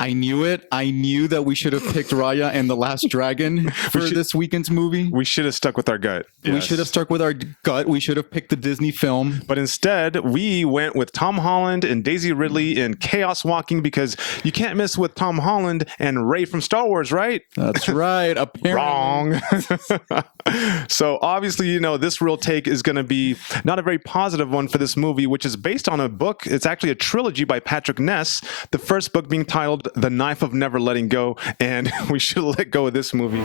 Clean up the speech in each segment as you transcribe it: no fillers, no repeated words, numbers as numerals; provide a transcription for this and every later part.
I knew it. I knew that we should have picked Raya and the Last Dragon for this weekend's movie. We should have stuck with our gut. We Yes. should have stuck with our gut. We should have picked the Disney film. But instead, we went with Tom Holland and Daisy Ridley in Chaos Walking because you can't miss with Tom Holland and Rey from Star Wars, right? That's right. Apparently. Wrong. So obviously, you know, this real take is going to be not a very positive one for this movie, which is based on a book. It's actually a trilogy by Patrick Ness. The first book being titled The Knife of Never Letting Go. And we should let go of this movie.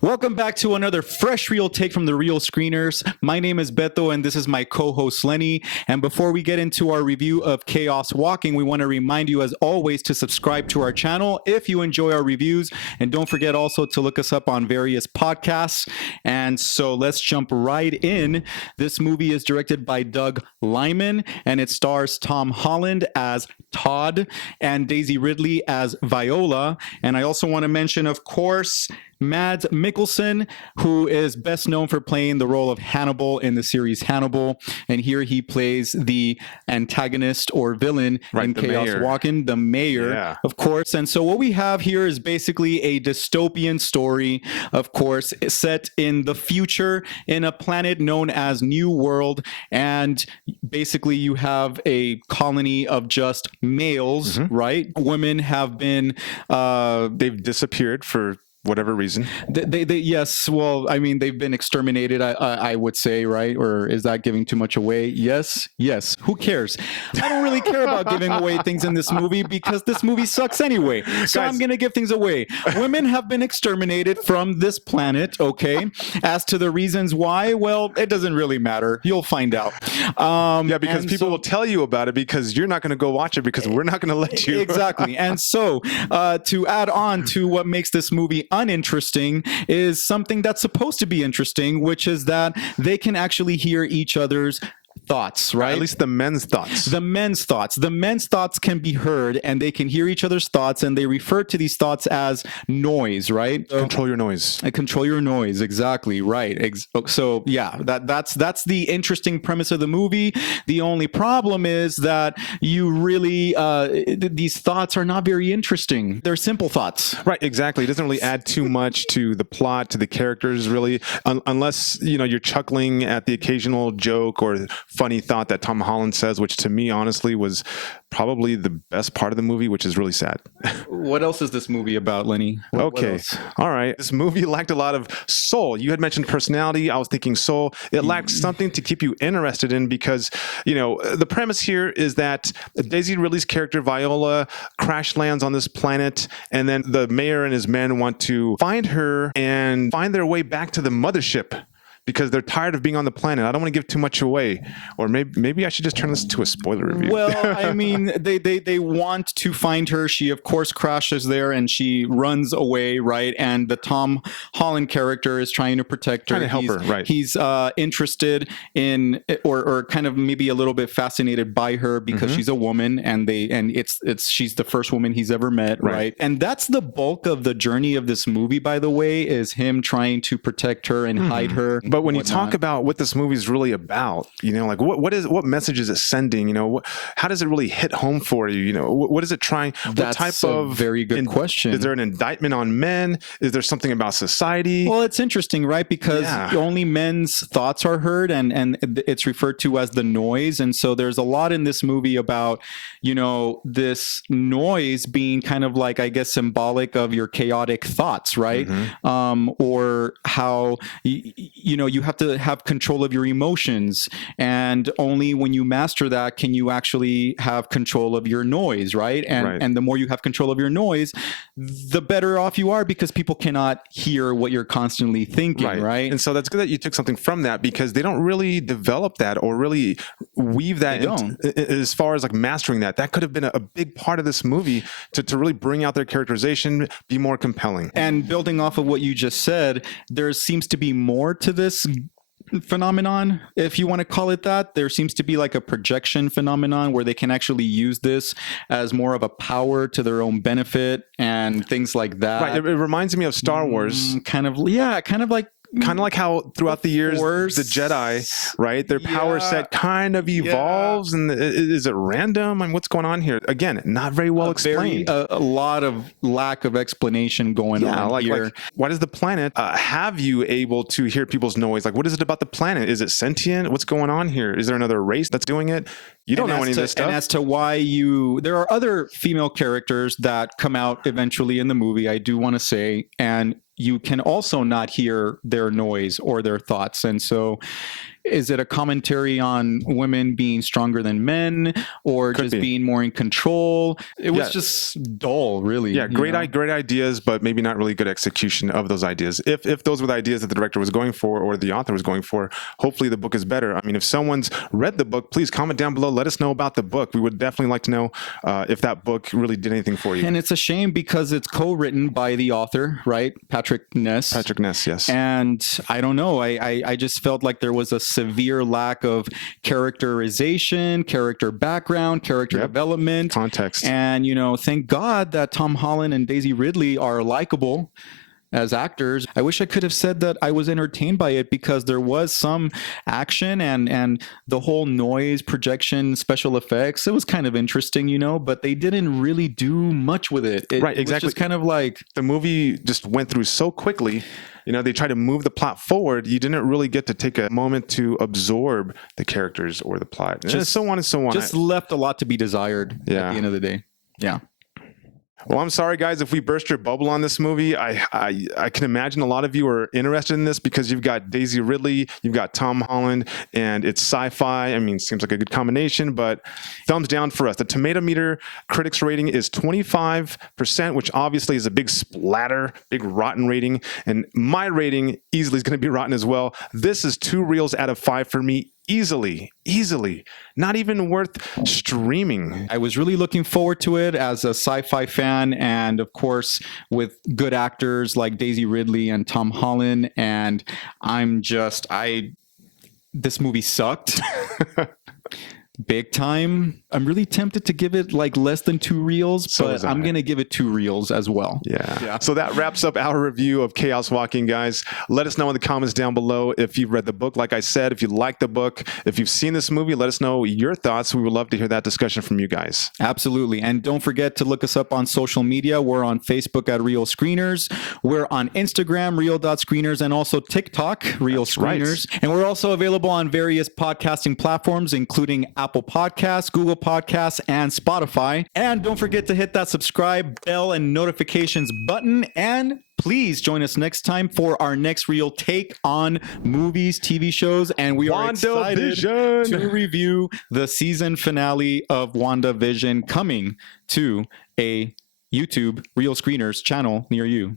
Welcome back to another fresh reel take from the Real Screeners. My name is Beto and this is my co-host Lenny. And before we get into our review of Chaos Walking, we want to remind you as always to subscribe to our channel if you enjoy our reviews. And don't forget also to look us up on various podcasts. And so let's jump right in. This movie is directed by Doug Liman and it stars Tom Holland as Todd and Daisy Ridley as Viola. And I also want to mention, of course, Mads Mikkelsen, who is best known for playing the role of Hannibal in the series Hannibal. And here he plays the antagonist or villain in Chaos Walking, the mayor, of course. And so what we have here is basically a dystopian story, of course, set in the future in a planet known as New World. And basically you have a colony of just males, right? Women have been... they've disappeared for whatever reason. Yes. Well, I mean, they've been exterminated, I would say, right? Or is that giving too much away? Yes. Who cares? I don't really care about giving away things in this movie because this movie sucks anyway. So I'm going to give things away. Women have been exterminated from this planet, okay? As to the reasons why, well, it doesn't really matter. You'll find out. Yeah, because people will tell you about it because you're not going to go watch it because we're not going to let you. Exactly. And so to add on to what makes this movie uninteresting is something that's supposed to be interesting, which is that they can actually hear each other's thoughts, right? At least the men's thoughts. The men's thoughts. The men's thoughts can be heard and they can hear each other's thoughts and they refer to these thoughts as noise, right? Control your noise. Control your noise. Exactly. Right. So yeah, that's the interesting premise of the movie. The only problem is that you really, these thoughts are not very interesting. They're simple thoughts. Right. Exactly. It doesn't really add too much to the plot, to the characters, really, unless, you know, you're chuckling at the occasional joke or funny thought that Tom Holland says, which to me, honestly, was probably the best part of the movie, which is really sad. What else is this movie about, Lenny? Okay. All right. This movie lacked a lot of soul. You had mentioned personality. I was thinking soul. It lacked something to keep you interested in because, you know, the premise here is that Daisy Ridley's character, Viola, crash lands on this planet, and then the mayor and his men want to find her and find their way back to the mothership, because they're tired of being on the planet. I don't want to give too much away, or maybe I should just turn this into a spoiler review. Well, I mean, they want to find her. She of course crashes there and she runs away, right? And the Tom Holland character is trying to protect her, trying to help her, right? He's interested in, or kind of maybe a little bit fascinated by her because she's a woman, and she's the first woman he's ever met, right? And that's the bulk of the journey of this movie, by the way, is him trying to protect her and hide her. But when you talk about what this movie is really about, you know, like what message is it sending? You know, how does it really hit home for you? You know, what is it trying? That's what type of very good question. Is there an indictment on men? Is there something about society? Well, it's interesting, right? Because only men's thoughts are heard, and it's referred to as the noise. And so there's a lot in this movie about, you know, this noise being kind of like, I guess, symbolic of your chaotic thoughts, right? Or how you know, you have to have control of your emotions, and only when you master that can you actually have control of your noise, right? And the more you have control of your noise, the better off you are, because people cannot hear what you're constantly thinking, right? And so that's good that you took something from that, because they don't really develop that or really weave that as far as like mastering that. That could have been a big part of this movie to really bring out their characterization, be more compelling. And building off of what you just said, there seems to be more to this phenomenon, if you want to call it that. There seems to be like a projection phenomenon where they can actually use this as more of a power to their own benefit and things like that. Right. It reminds me of Star Wars. Kind of like kind of like how throughout the years Force. the Jedi, right? Their power Yeah. set kind of evolves, and is it random? I mean, what's going on here? Again, not very well explained. A lot of lack of explanation going on here. Like, why does the planet have you able to hear people's noise? Like, what is it about the planet? Is it sentient? What's going on here? Is there another race that's doing it? You don't know any of this stuff. And as to why there are other female characters that come out eventually in the movie, I do want to say, and you can also not hear their noise or their thoughts. And so is it a commentary on women being stronger than men, or Could just be. being more in control? It was Yeah. just dull, really. Yeah, you great know? great ideas, but maybe not really good execution of those ideas. If those were the ideas that the director was going for or the author was going for, hopefully the book is better. I mean, if someone's read the book, please comment down below. Let us know about the book. We would definitely like to know if that book really did anything for you. And it's a shame because it's co-written by the author, right? Patrick Ness. Patrick Ness, yes. And I don't know. I just felt like there was a severe lack of characterization, character background, character Yep. development. Context. And, thank God that Tom Holland and Daisy Ridley are likable as actors. I wish I could have said that I was entertained by it because there was some action and the whole noise projection special effects. It was kind of interesting, but they didn't really do much with it. Right, It exactly. was just kind of like, The movie just went through so quickly. They tried to move the plot forward. You didn't really get to take a moment to absorb the characters or the plot. And so on and so on. just left a lot to be desired at Yeah. the end of the day. Yeah. Well, I'm sorry, guys, if we burst your bubble on this movie. I can imagine a lot of you are interested in this because you've got Daisy Ridley, you've got Tom Holland, and it's sci-fi. I mean, seems like a good combination, but thumbs down for us. The Tomato Meter critics rating is 25%, which obviously is a big splatter, big rotten rating. And my rating easily is going to be rotten as well. This is 2 reels out of 5 for me. Easily. Not even worth streaming. I was really looking forward to it as a sci-fi fan, and of course with good actors like Daisy Ridley and Tom Holland, and this movie sucked. Big time. I'm really tempted to give it like less than 2 reels, So but was I. I'm going to give it 2 reels as well. Yeah. So that wraps up our review of Chaos Walking, guys. Let us know in the comments down below if you've read the book. Like I said, if you like the book, if you've seen this movie, let us know your thoughts. We would love to hear that discussion from you guys. Absolutely. And don't forget to look us up on social media. We're on Facebook at Real Screeners. We're on Instagram, Real.Screeners, and also TikTok, Real right. Screeners. And we're also available on various podcasting platforms, including Apple Podcasts, Google Podcasts, and Spotify. And don't forget to hit that subscribe, bell, and notifications button. And please join us next time for our next real take on movies, TV shows, and we are excited WandaVision. to review the season finale of WandaVision coming to a YouTube Real Screeners channel near you.